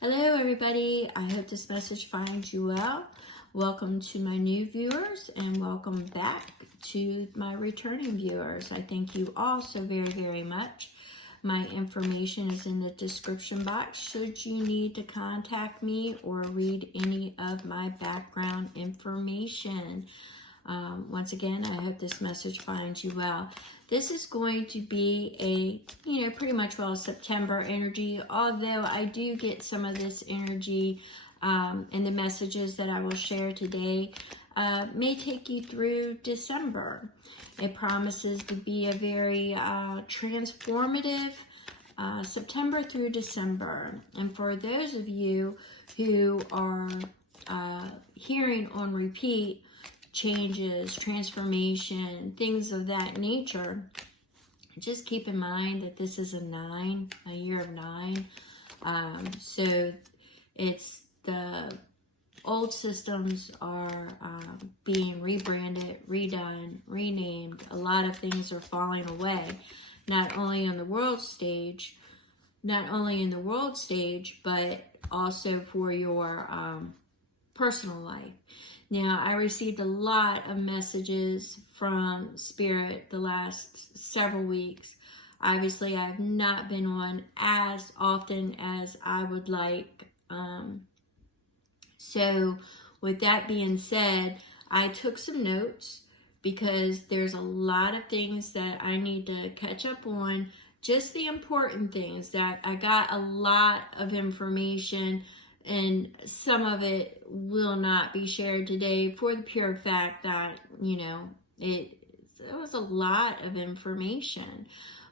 Hello everybody, I hope this message finds you well. Welcome to my new viewers and welcome back to my returning viewers. I thank you all so very much. My information is in the description box should you need to contact me or read any of my background information. Once again, I hope this message finds you well. This is going to be a, pretty much September energy, although I do get some of this energy in the messages that I will share today, may take you through December. It promises to be a very transformative September through December. And for those of you who are hearing on repeat, changes, transformation, things of that nature, just keep in mind that this is a year of 9. So it's the old systems are being rebranded, redone, renamed. A lot of things are falling away, not only in the world stage, but also for your personal life. Now, I received a lot of messages from Spirit the last several weeks. Obviously, I have not been on as often as I would like. So, with that being said, I took some notes because there's a lot of things that I need to catch up on. Just the important things that I got a lot of information, and some of it will not be shared today for the pure fact that, it was a lot of information.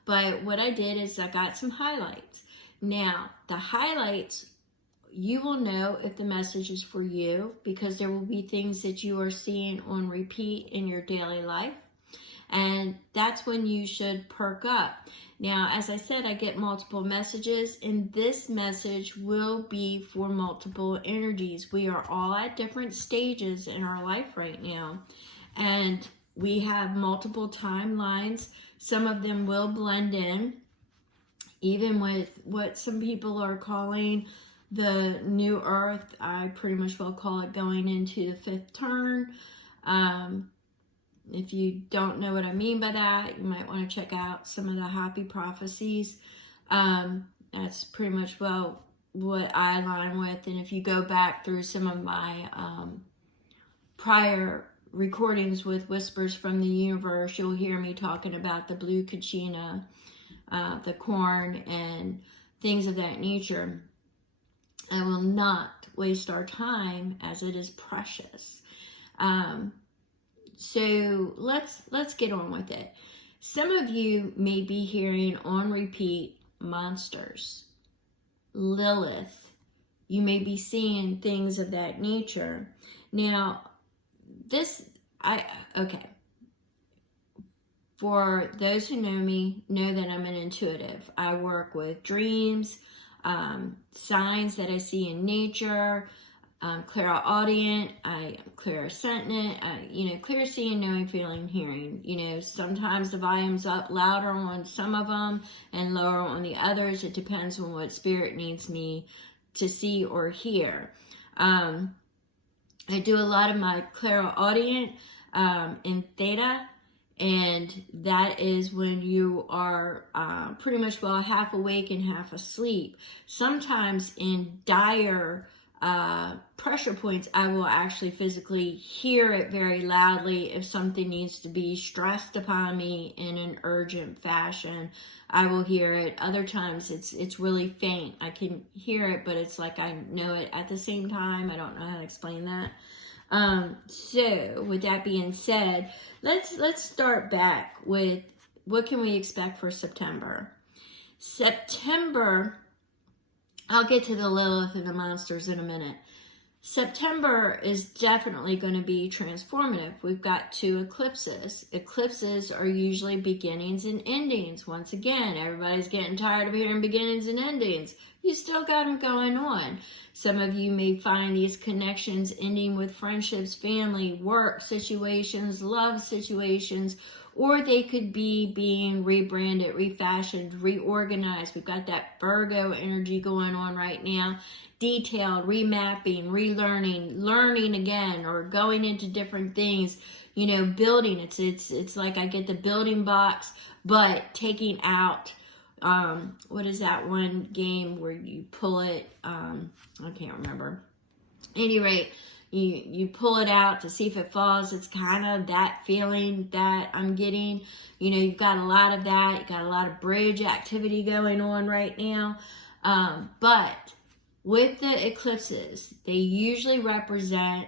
But what I did is I got some highlights. Now, the highlights, you will know if the message is for you because there will be things that you are seeing on repeat in your daily life. And that's when you should perk up. Now, as I said, I get multiple messages, and this message will be for multiple energies. We are all at different stages in our life right now, and we have multiple timelines. Some of them will blend in, even with what some people are calling the new earth. I pretty much will call it going into the 5th turn. If you don't know what I mean by that, you might want to check out some of the happy prophecies. That's pretty much, what I align with. And if you go back through some of my prior recordings with Whispers from the Universe, you'll hear me talking about the blue kachina, the corn, and things of that nature. I will not waste our time as it is precious. So let's get on with it. Some of you may be hearing on repeat monsters, Lilith. You may be seeing things of that nature. Now, for those who know me, know that I'm an intuitive. I work with dreams, signs that I see in nature, clairaudient, I am clairsentient, clear seeing, knowing, feeling, hearing. Sometimes the volume's up louder on some of them and lower on the others. It depends on what spirit needs me to see or hear. I do a lot of my clairaudient in theta, and that is when you are pretty much half awake and half asleep. Sometimes in dire pressure points, I will actually physically hear it very loudly if something needs to be stressed upon me in an urgent fashion. I will hear it. Other times it's really faint. I can hear it, but it's like I know it at the same time. I don't know how to explain that. So with that being said, let's start back with what can we expect for September. September, I'll get to the Lilith and the monsters in a minute. September is definitely going to be transformative. We've got 2 eclipses. Eclipses are usually beginnings and endings. Once again, everybody's getting tired of hearing beginnings and endings. You still got them going on. Some of you may find these connections ending with friendships, family, work situations, love situations, or they could be being rebranded, refashioned, reorganized. We've got that Virgo energy going on right now. Detailed, remapping, relearning, learning again, or going into different things, you know, building. It's like I get the building blocks, but taking out, what is that one game where you pull it, I can't remember. At any rate, you pull it out to see if it falls. It's kind of that feeling that I'm getting. You know, you've got a lot of that. You've got a lot of bridge activity going on right now. But with the eclipses, they usually represent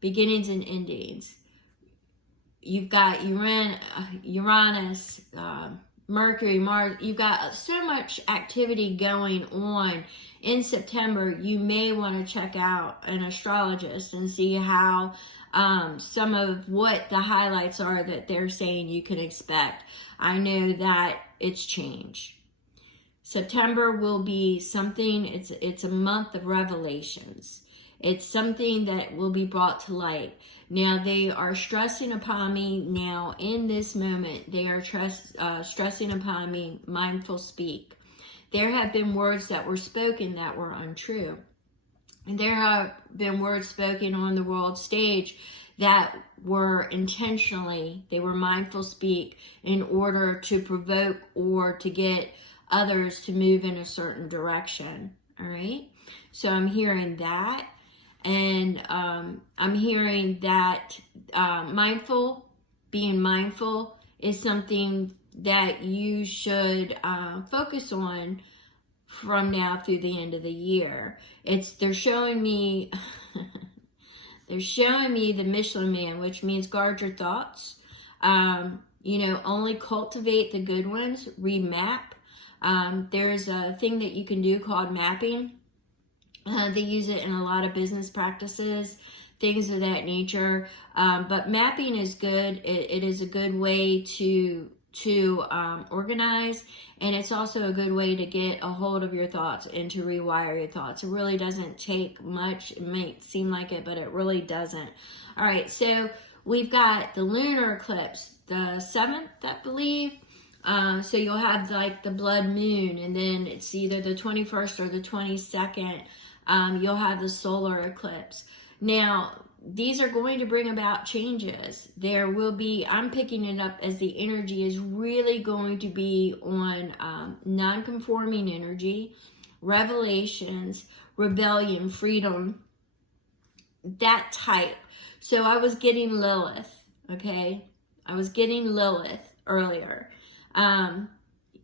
beginnings and endings. You've got Uranus, Mercury, Mars. You've got so much activity going on. In September, you may want to check out an astrologist and see how some of what the highlights are that they're saying you can expect. I know that it's change. September will be something, it's a month of revelations. It's something that will be brought to light. Now, they are stressing upon me now in this moment. They are stressing upon me, mindful speak. There have been words that were spoken that were untrue. And there have been words spoken on the world stage that were intentionally, they were mindful speak in order to provoke or to get others to move in a certain direction. All right. So I'm hearing that. And I'm hearing that being mindful is something that you should focus on from now through the end of the year. They're showing me the Michelin Man, which means guard your thoughts. Only cultivate the good ones, remap. There's a thing that you can do called mapping. They use it in a lot of business practices, things of that nature. But mapping is good. It is a good way to organize, and it's also a good way to get a hold of your thoughts and to rewire your thoughts. It really doesn't take much. It might seem like it, but it really doesn't. All right, so we've got the lunar eclipse, the 7th, I believe. So you'll have like the blood moon, and then it's either the 21st or the 22nd. You'll have the solar eclipse. Now, these are going to bring about changes. There will be, I'm picking it up as the energy is really going to be on non-conforming energy, revelations, rebellion, freedom, that type. So I was getting Lilith, okay? I was getting Lilith earlier.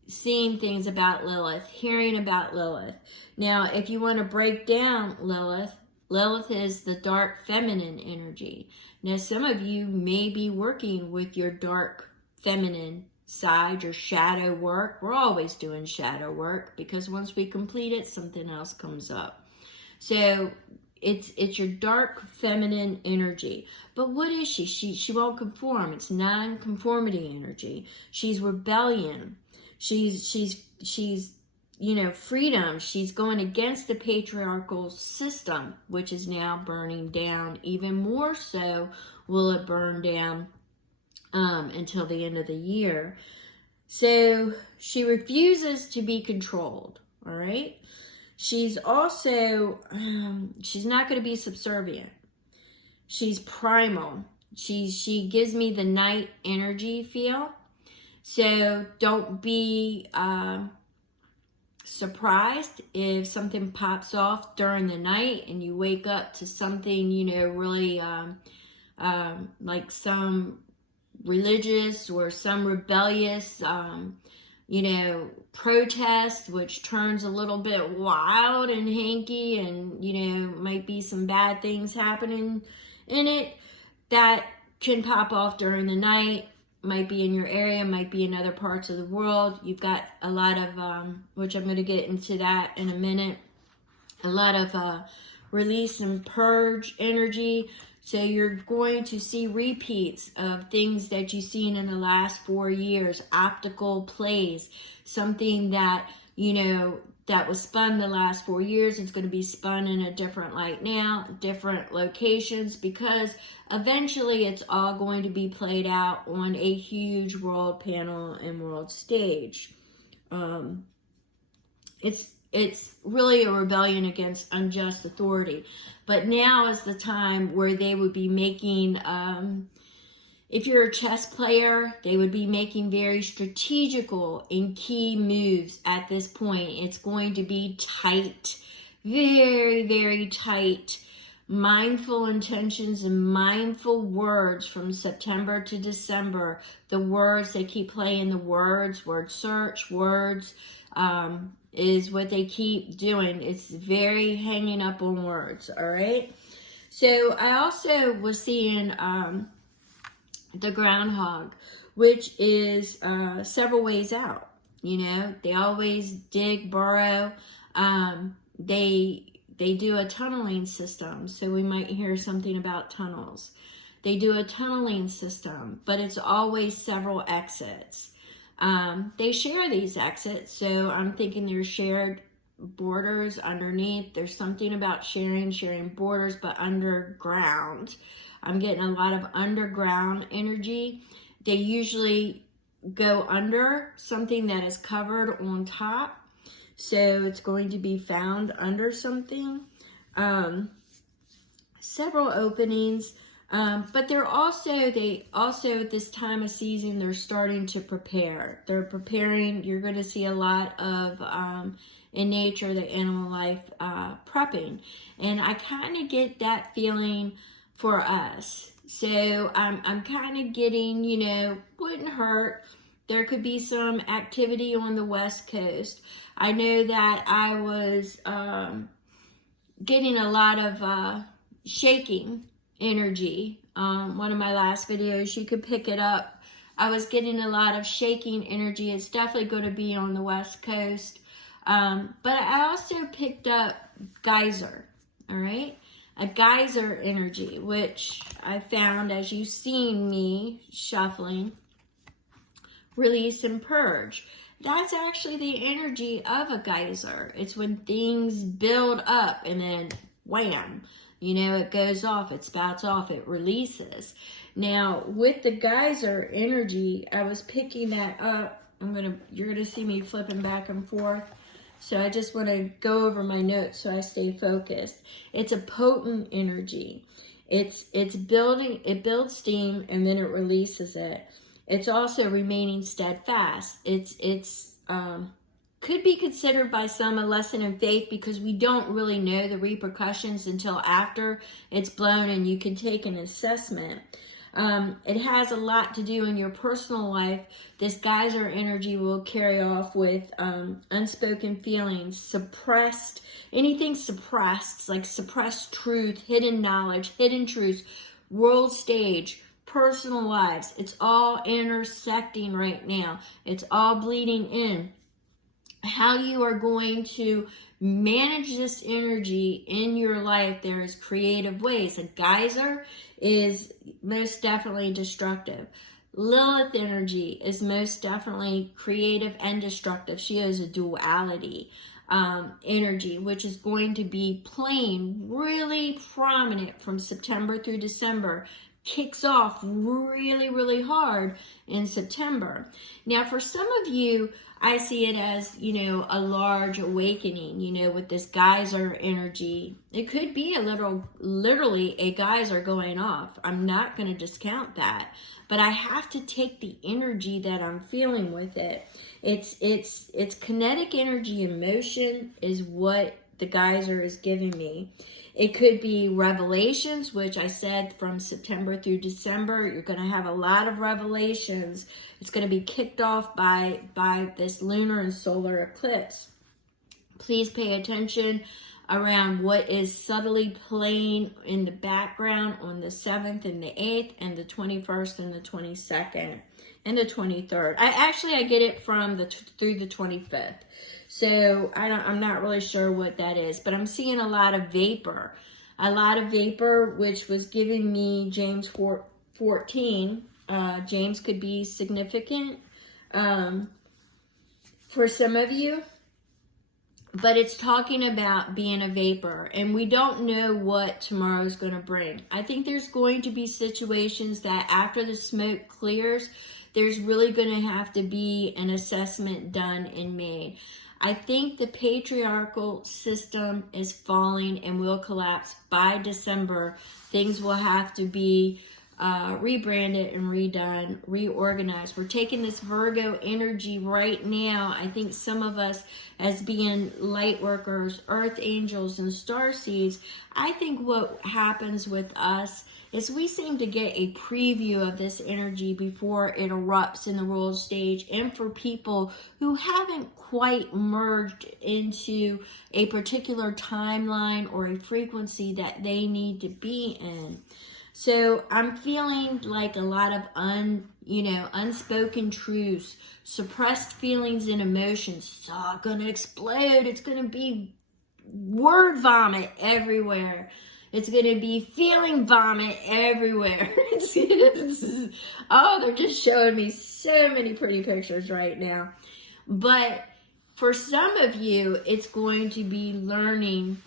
Seeing things about Lilith, hearing about Lilith. Now, if you want to break down Lilith is the dark feminine energy. Now, some of you may be working with your dark feminine side, your shadow work. We're always doing shadow work because once we complete it, something else comes up. So it's your dark feminine energy. But what is she? She won't conform. It's non-conformity energy. She's rebellion. She's freedom. She's going against the patriarchal system, which is now burning down. Even more so will it burn down until the end of the year. So she refuses to be controlled, all right? She's also, she's not going to be subservient. She's primal. She gives me the night energy feel. So don't be surprised if something pops off during the night and you wake up to something, really like some religious or some rebellious, protest, which turns a little bit wild and hanky and, might be some bad things happening in it. That can pop off during the night. Might be in your area, might be in other parts of the world. You've got a lot of, which I'm going to get into that in a minute, a lot of release and purge energy. So you're going to see repeats of things that you've seen in the last 4 years, optical plays, something that, that was spun the last 4 years. It's going to be spun in a different light now, different locations, because eventually it's all going to be played out on a huge world panel and world stage. It's really a rebellion against unjust authority. But now is the time where they would be making, if you're a chess player, they would be making very strategical and key moves at this point. It's going to be tight, very, very tight, mindful intentions and mindful words from September to December. The words, they keep playing the words, word search, words, is what they keep doing. It's very hanging up on words, all right? So I also was seeing the groundhog, which is several ways out. You know, they always dig, burrow. They do a tunneling system, so we might hear something about tunnels. They do a tunneling system, but it's always several exits. They share these exits, so I'm thinking there's shared borders underneath. There's something about sharing borders, but underground. I'm getting a lot of underground energy. They usually go under something that is covered on top, so it's going to be found under something. Several openings. But they also at this time of season, they're starting to prepare. They're preparing. You're going to see a lot of, in nature, the animal life, prepping. And I kind of get that feeling for us. So I'm kind of getting, you know, wouldn't hurt. There could be some activity on the West Coast. I know that I was getting a lot of shaking energy. One of my last videos, you could pick it up. I was getting a lot of shaking energy. It's definitely going to be on the West Coast. But I also picked up geyser, all right? A geyser energy, which I found as you've seen me shuffling, release and purge. That's actually the energy of a geyser. It's when things build up and then wham, you know, it goes off, it spouts off, it releases. Now, with the geyser energy, I was picking that up. You're gonna see me flipping back and forth. So I just want to go over my notes so I stay focused. It's a potent energy. It's building, it builds steam and then it releases it. It's also remaining steadfast. It's could be considered by some a lesson in faith, because we don't really know the repercussions until after it's blown and you can take an assessment. It has a lot to do in your personal life. This geyser energy will carry off with unspoken feelings, suppressed, anything suppressed, like suppressed truth, hidden knowledge, hidden truths, world stage, personal lives. It's all intersecting right now. It's all bleeding in. How you are going to manage this energy in your life, there's creative ways. A geyser is most definitely destructive. Lilith energy is most definitely creative and destructive. She has a duality energy, which is going to be playing really prominent from September through December. Kicks off really, really hard in September. Now, for some of you, I see it as, you know, a large awakening, you know, with this geyser energy. It could be literally a geyser going off. I'm not going to discount that, but I have to take the energy that I'm feeling with it. It's kinetic energy. Emotion is what the geyser is giving me. It could be revelations, which I said from September through December, you're going to have a lot of revelations. It's going to be kicked off by this lunar and solar eclipse. Please pay attention around what is subtly playing in the background on the 7th and the 8th and the 21st and the 22nd and the 23rd. I get it from through the 25th. So I'm not really sure what that is, but I'm seeing a lot of vapor, which was giving me James 14. James could be significant for some of you. but it's talking about being a vapor, and we don't know what tomorrow is going to bring. I think there's going to be situations that after the smoke clears, there's really going to have to be an assessment done and made. I think the patriarchal system is falling and will collapse by December. Things will have to be rebranded and redone, reorganized. We're taking this Virgo energy right now. I think some of us, as being light workers, earth angels, and star seeds, I think what happens with us is we seem to get a preview of this energy before it erupts in the world stage. And for people who haven't quite merged into a particular timeline or a frequency that they need to be in. So I'm feeling like a lot of unspoken truths, suppressed feelings and emotions. It's all going to explode. It's going to be word vomit everywhere. It's going to be feeling vomit everywhere. Oh, they're just showing me so many pretty pictures right now. But for some of you, it's going to be learning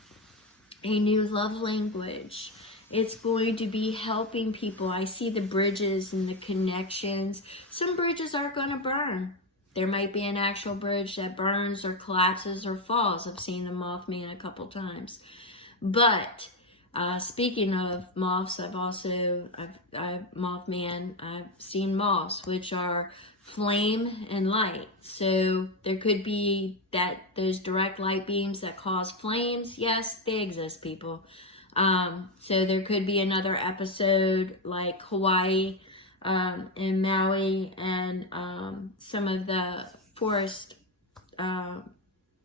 a new love language. It's going to be helping people. I see the bridges and the connections. Some bridges are going to burn. There might be an actual bridge that burns or collapses or falls. I've seen the Mothman a couple times. But speaking of moths, I've seen moths, which are flame and light. So there could be those direct light beams that cause flames. Yes, they exist, people. So there could be another episode like Hawaii and Maui and some of the forest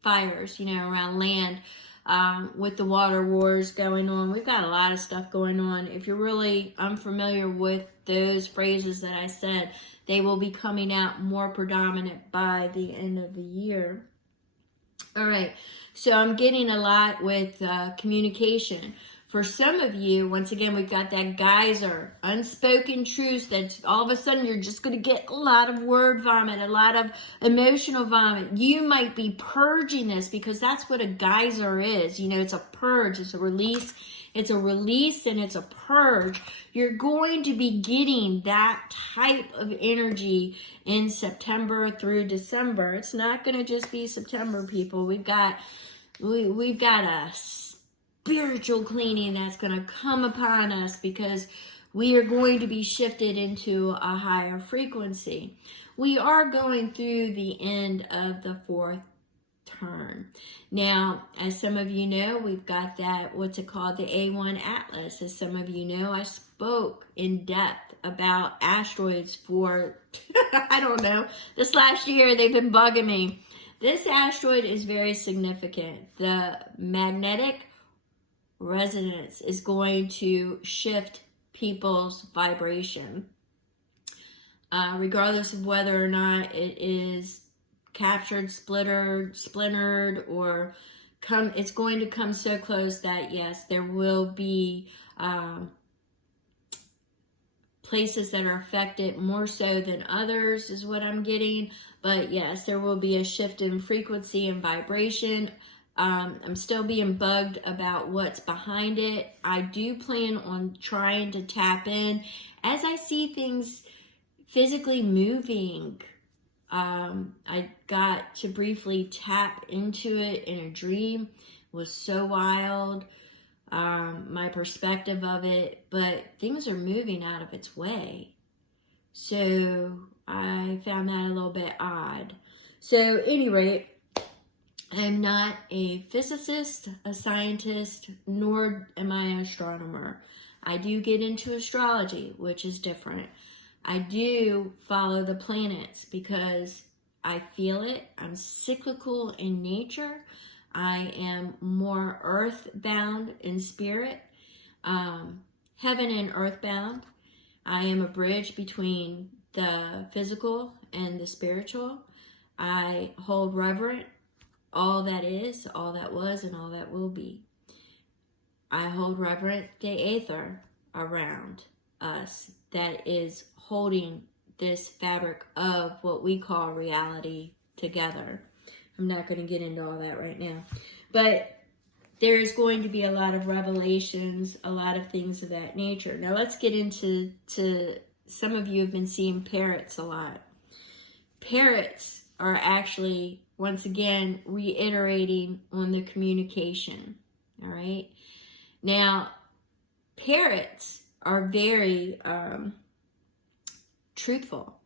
fires, around land with the water wars going on. We've got a lot of stuff going on. If you're really unfamiliar with those phrases that I said, they will be coming out more predominant by the end of the year. All right, so I'm getting a lot with communication. For some of you, once again, we've got that geyser, unspoken truths that's all of a sudden you're just going to get a lot of word vomit, a lot of emotional vomit. You might be purging this because that's what a geyser is. It's a purge, it's a release. It's a release and it's a purge. You're going to be getting that type of energy in September through December. It's not going to just be September, people. We've got a spiritual cleaning that's going to come upon us because we are going to be shifted into a higher frequency. We are going through the end of the fourth turn. Now, as some of you know, we've got that, what's it called, the A1 Atlas. As some of you know, I spoke in depth about asteroids for, I don't know, this last year they've been bugging me. This asteroid is very significant. The magnetic resonance is going to shift people's vibration, regardless of whether or not it is captured, splintered, or it's going to come so close that yes, there will be places that are affected more so than others is what I'm getting. But yes, there will be a shift in frequency and vibration. I'm still being bugged about what's behind it. I do plan on trying to tap in as I see things physically moving. I got to briefly tap into it in a dream. It was so wild, my perspective of it, but things are moving out of its way. So I found that a little bit odd. So anyway, I'm not a physicist, a scientist, nor am I an astronomer. I do get into astrology, which is different. I do follow the planets because I feel it. I'm cyclical in nature. I am more earthbound in spirit, heaven and earthbound. I am a bridge between the physical and the spiritual. I hold reverent all that is, all that was, and all that will be. I hold reverent the aether around us that is holding this fabric of what we call reality together. I'm not going to get into all that right now. But there's going to be a lot of revelations, a lot of things of that nature. Now let's get into some of you have been seeing parrots a lot. Parrots are actually, once again, reiterating on the communication. All right. Now, parrots are very truthful.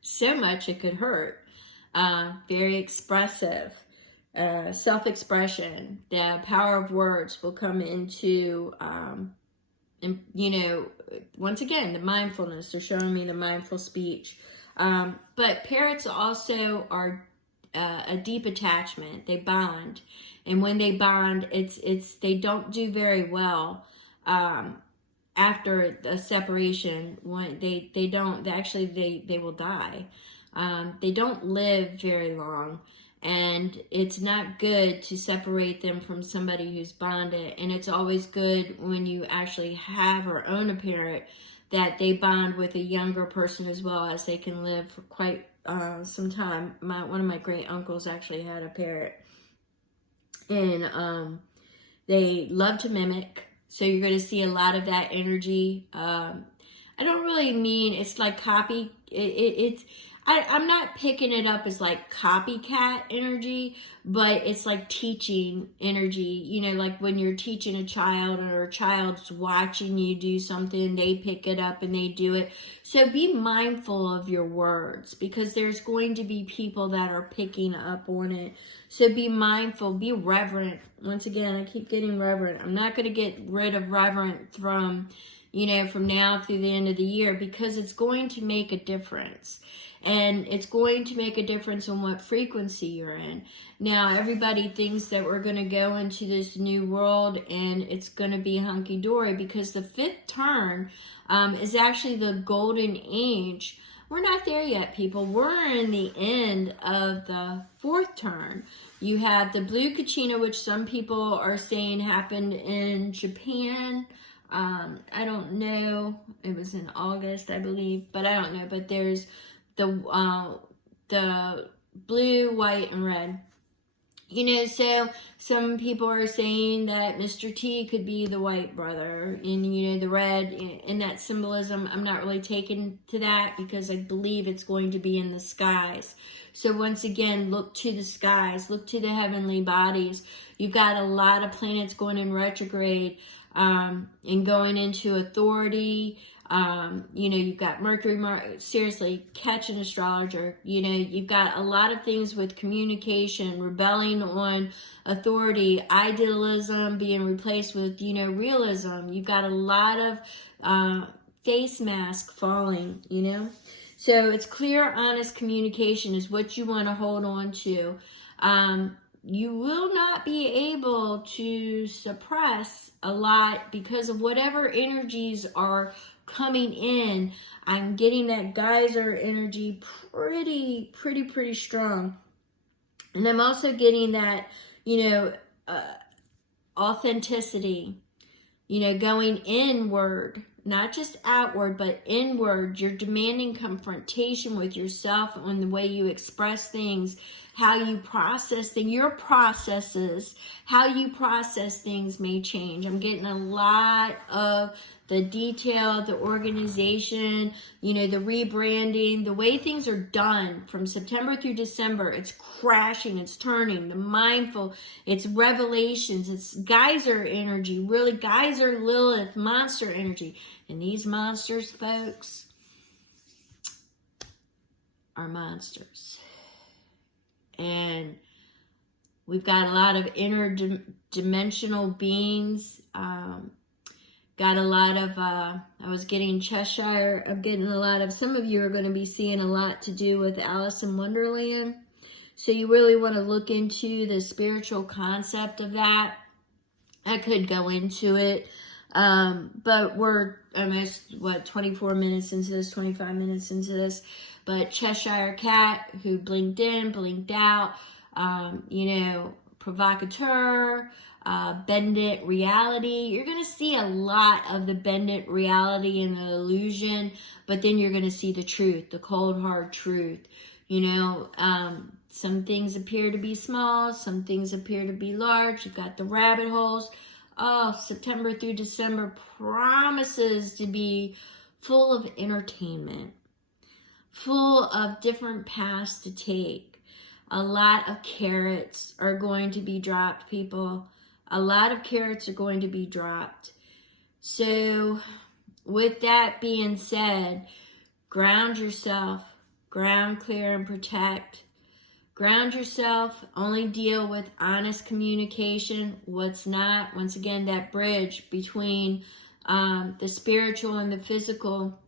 So much it could hurt. Very expressive. Self-expression. The power of words will come into, and, you know, once again, the mindfulness. They're showing me the mindful speech. But parrots also are a deep attachment. They bond. And when they bond, they don't do very well after a separation. When they will die. They don't live very long, and it's not good to separate them from somebody who's bonded. And it's always good when you actually have or own a parrot that they bond with a younger person as well, as they can live for quite some time. One of my great uncles actually had a parrot, and they love to mimic. So you're going to see a lot of that energy. I don't really mean it's like copy. I'm not picking it up as like copycat energy, but it's like teaching energy. You know, like when you're teaching a child or a child's watching you do something, they pick it up and they do it. So be mindful of your words, because there's going to be people that are picking up on it. So be mindful, be reverent. Once again, I keep getting reverent. I'm not going to get rid of reverent from now through the end of the year, because it's going to make a difference. And it's going to make a difference on what frequency you're in. Now, everybody thinks that we're going to go into this new world and it's going to be hunky-dory, because the fifth turn is actually the golden age. We're not there yet, people. We're in the end of the fourth turn. You have the blue Kachina, which some people are saying happened in Japan. I don't know. It was in August, I believe, but I don't know. But there's the blue, white, and red. You know, so some people are saying that Mr. T could be the white brother, and, you know, the red, in that symbolism. I'm not really taken to that, because I believe it's going to be in the skies. So once again, look to the skies, look to the heavenly bodies. You've got a lot of planets going in retrograde, and going into authority. You know, you've got Mercury, seriously, catch an astrologer. You know, you've got a lot of things with communication, rebelling on authority, idealism being replaced with, you know, realism. You've got a lot of face mask falling, you know. So it's clear, honest communication is what you want to hold on to. You will not be able to suppress a lot because of whatever energies are coming in. I'm getting that geyser energy pretty strong. And I'm also getting that, you know, authenticity, you know, going inward, not just outward, but inward. You're demanding confrontation with yourself on the way you express things, how you process things, your processes, how you process things may change. I'm getting a lot of the detail, the organization, you know, the rebranding, the way things are done from September through December. It's crashing, it's turning, the mindful, it's revelations, it's geyser energy, really geyser, Lilith, monster energy. And these monsters, folks, are monsters. And we've got a lot of interdimensional beings. Got a lot of, I was getting Cheshire. I'm getting a lot of, some of you are going to be seeing a lot to do with Alice in Wonderland. So you really want to look into the spiritual concept of that. I could go into it. But we're almost, 24 minutes into this, 25 minutes into this. But Cheshire Cat, who blinked in, blinked out, you know, provocateur, bendant reality. You're going to see a lot of the bendant reality and the illusion, but then you're going to see the truth, the cold, hard truth. You know, some things appear to be small, some things appear to be large. You've got the rabbit holes. Oh, September through December promises to be full of entertainment, full of different paths to take. A lot of carrots are going to be dropped, people. A lot of carrots are going to be dropped. So, with that being said, ground yourself. Ground, clear, and protect. Ground yourself. Only deal with honest communication. What's not, once again, that bridge between the spiritual and the physical.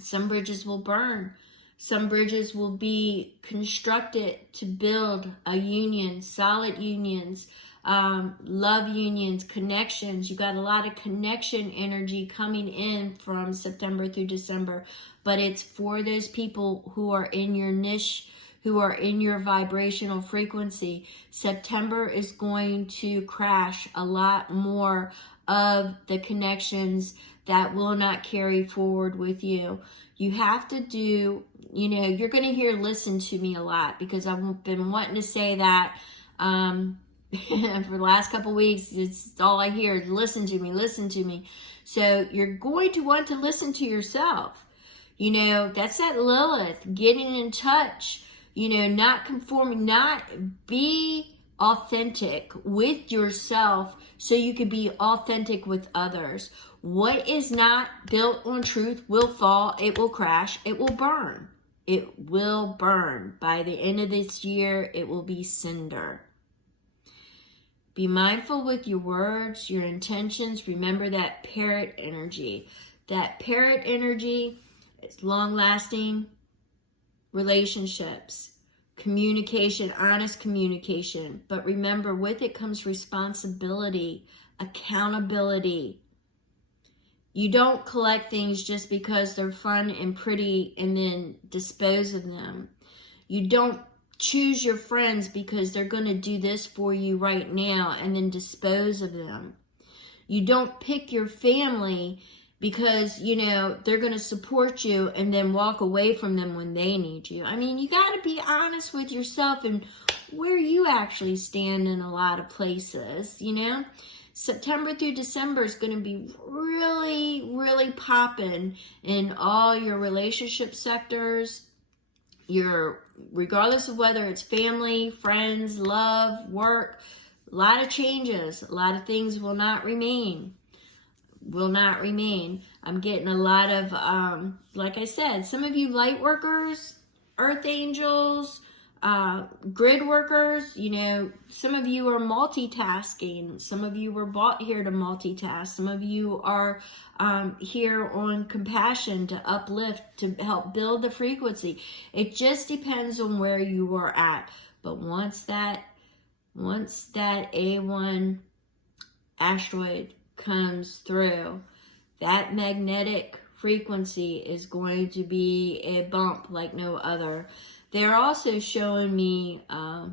Some bridges will burn. Some bridges will be constructed to build a union, solid unions, love unions, connections. You got a lot of connection energy coming in from September through December, but it's for those people who are in your niche, who are in your vibrational frequency. September is going to crash a lot more of the connections that will not carry forward with you. You have to do, you know, you're going to hear listen to me a lot, because I've been wanting to say that for the last couple weeks. It's all I hear is listen to me, listen to me. So you're going to want to listen to yourself. You know, that's that Lilith getting in touch, you know, not conforming, not be authentic with yourself so you can be authentic with others. What is not built on truth will fall, it will crash, it will burn. It will burn. By the end of this year, it will be cinder. Be mindful with your words, your intentions. Remember that parrot energy. That parrot energy is long-lasting relationships, communication, honest communication. But remember, with it comes responsibility, accountability. You don't collect things just because they're fun and pretty and then dispose of them. You don't choose your friends because they're going to do this for you right now and then dispose of them. You don't pick your family because, you know, they're going to support you and then walk away from them when they need you. I mean, you got to be honest with yourself and where you actually stand in a lot of places, you know. September through December is going to be really, really popping in all your relationship sectors. Regardless of whether it's family, friends, love, work, a lot of changes. A lot of things will not remain. I'm getting a lot of, like I said, some of you light workers, earth angels, grid workers, you know, some of you are multitasking. Some of you were brought here to multitask. Some of you are here on compassion to uplift, to help build the frequency. It just depends on where you are at. But once that A1 asteroid comes through, that magnetic frequency is going to be a bump like no other. They're also showing me a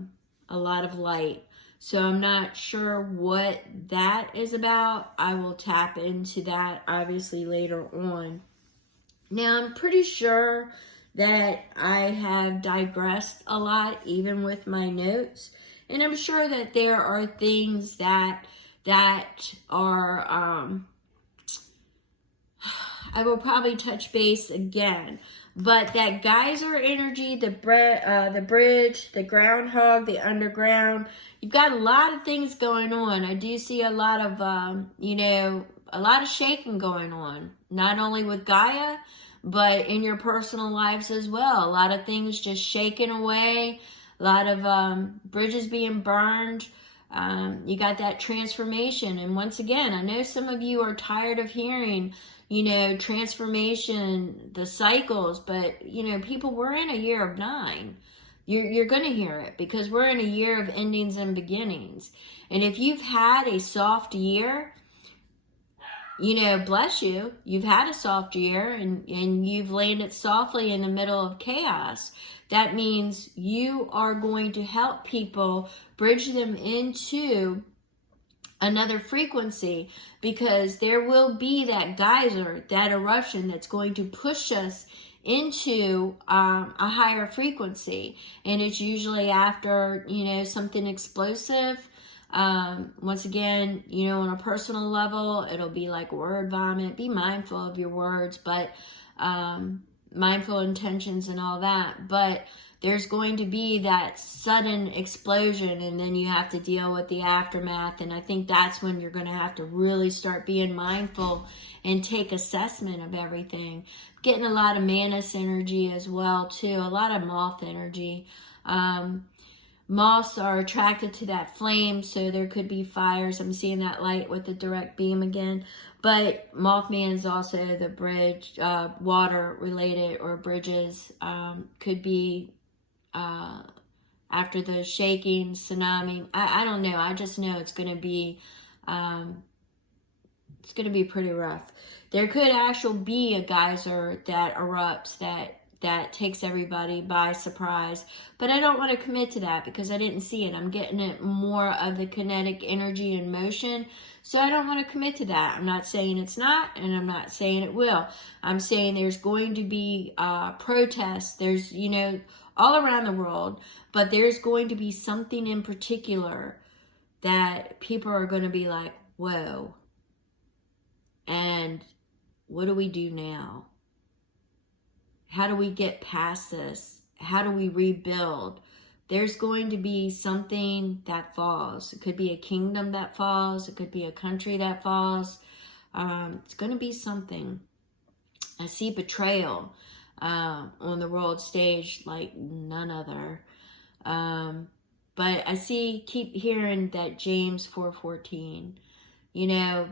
lot of light. So I'm not sure what that is about. I will tap into that obviously later on. Now, I'm pretty sure that I have digressed a lot, even with my notes. And I'm sure that there are things that are, I will probably touch base again. But that geyser energy, the bridge, the groundhog, the underground, you've got a lot of things going on. I do see a lot of, you know, a lot of shaking going on. Not only with Gaia, but in your personal lives as well. A lot of things just shaking away. A lot of bridges being burned. You got that transformation. And once again, I know some of you are tired of hearing, you know, transformation, the cycles, but, you know, people, we're in a year of 9. You're going to hear it because we're in a year of endings and beginnings. And if you've had a soft year, you know, bless you, you've had a soft year and you've landed softly in the middle of chaos. That means you are going to help people bridge them into another frequency, because there will be that geyser, that eruption that's going to push us into a higher frequency. And it's usually after, something explosive. Once again, on a personal level, it'll be like word vomit. Be mindful of your words, but mindful intentions and all that. But there's going to be that sudden explosion, and then you have to deal with the aftermath. And I think that's when you're going to have to really start being mindful and take assessment of everything. Getting a lot of Manus energy as well, too. A lot of moth energy. Moths are attracted to that flame, so there could be fires. I'm seeing that light with the direct beam again. But Mothman is also the bridge, water related, or bridges. Could be after the shaking, tsunami. I don't know. I just know it's going to be pretty rough. There could actually be a geyser that erupts that takes everybody by surprise. But I don't want to commit to that because I didn't see it. I'm getting it more of the kinetic energy and motion. So I don't want to commit to that. I'm not saying it's not, and I'm not saying it will. I'm saying there's going to be protests. There's, all around the world. But there's going to be something in particular that people are going to be like, whoa. And what do we do now? How do we get past this? How do we rebuild? There's going to be something that falls. It could be a kingdom that falls. It could be a country that falls. It's going to be something. I see betrayal on the world stage like none other. But I keep hearing that James 4:14.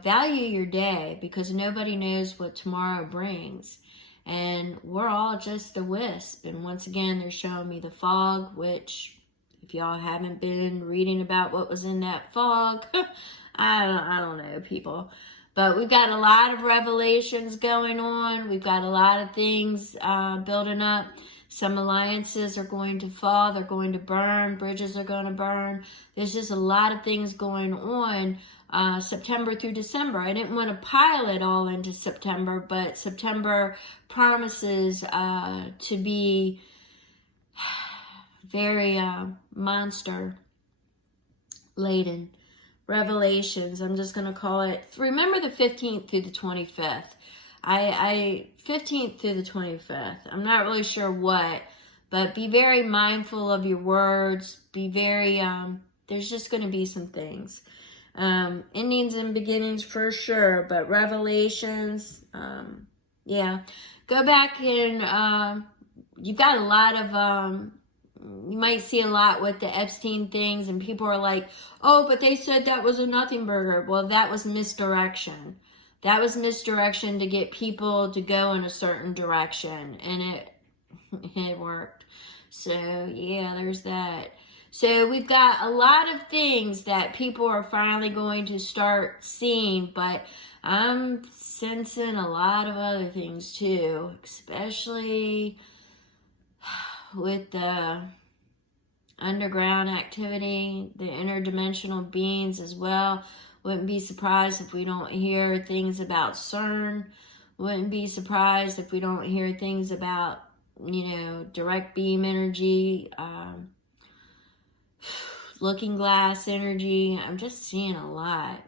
Value your day because nobody knows what tomorrow brings. And we're all just a wisp. And once again, they're showing me the fog, which if y'all haven't been reading about what was in that fog, I don't know, people. But we've got a lot of revelations going on. We've got a lot of things building up. Some alliances are going to fall. They're going to burn. Bridges are going to burn. There's just a lot of things going on. September through December. I didn't want to pile it all into September, but September promises to be very monster laden. Revelations, I'm just going to call it. Remember the 15th through the 25th. 15th through the 25th. I'm not really sure what, but be very mindful of your words. Be very, there's just going to be some things. Endings and beginnings for sure, but revelations, yeah. Go back and you've got a lot of, you might see a lot with the Epstein things, and people are like, oh, but they said that was a nothing burger. Well, that was misdirection. That was misdirection to get people to go in a certain direction, and it worked. So, yeah, there's that. So we've got a lot of things that people are finally going to start seeing, but I'm sensing a lot of other things too, especially with the underground activity, the interdimensional beings as well. Wouldn't be surprised if we don't hear things about CERN. Wouldn't be surprised if we don't hear things about, direct beam energy, looking glass energy. I'm just seeing a lot.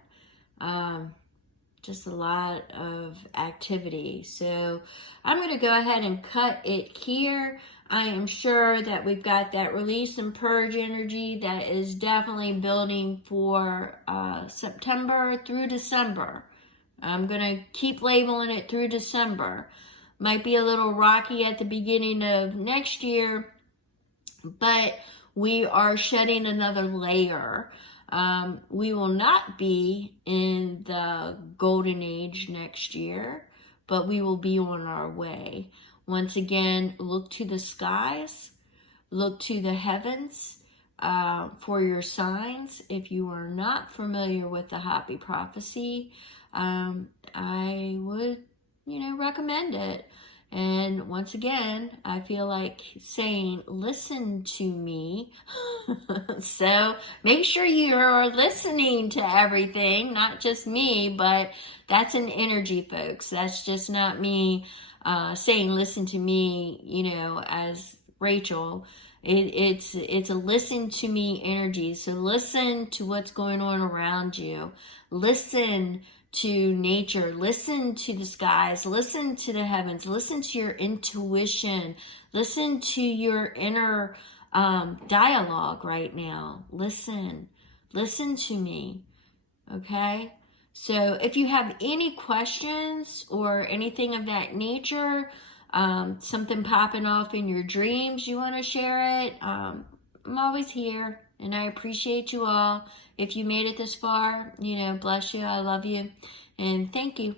Just a lot of activity. So I'm going to go ahead and cut it here. I am sure that we've got that release and purge energy that is definitely building for September through December. I'm going to keep labeling it through December. Might be a little rocky at the beginning of next year, but we are shedding another layer. We will not be in the golden age next year, but we will be on our way. Once again, look to the skies, look to the heavens for your signs. If you are not familiar with the Happy Prophecy, I would, recommend it. And once again, I feel like saying, listen to me. So make sure you're listening to everything, not just me, but that's an energy, folks. That's just not me saying listen to me, you know, as Rachel. It's a listen to me energy. So listen to what's going on around you. Listen to nature. Listen to the skies. Listen to the heavens. Listen to your intuition. Listen to your inner dialogue right now. Listen to me. Okay? So if you have any questions or anything of that nature, something popping off in your dreams, you want to share it, I'm always here, and I appreciate you all. If you made it this far, you know, bless you, I love you, and thank you.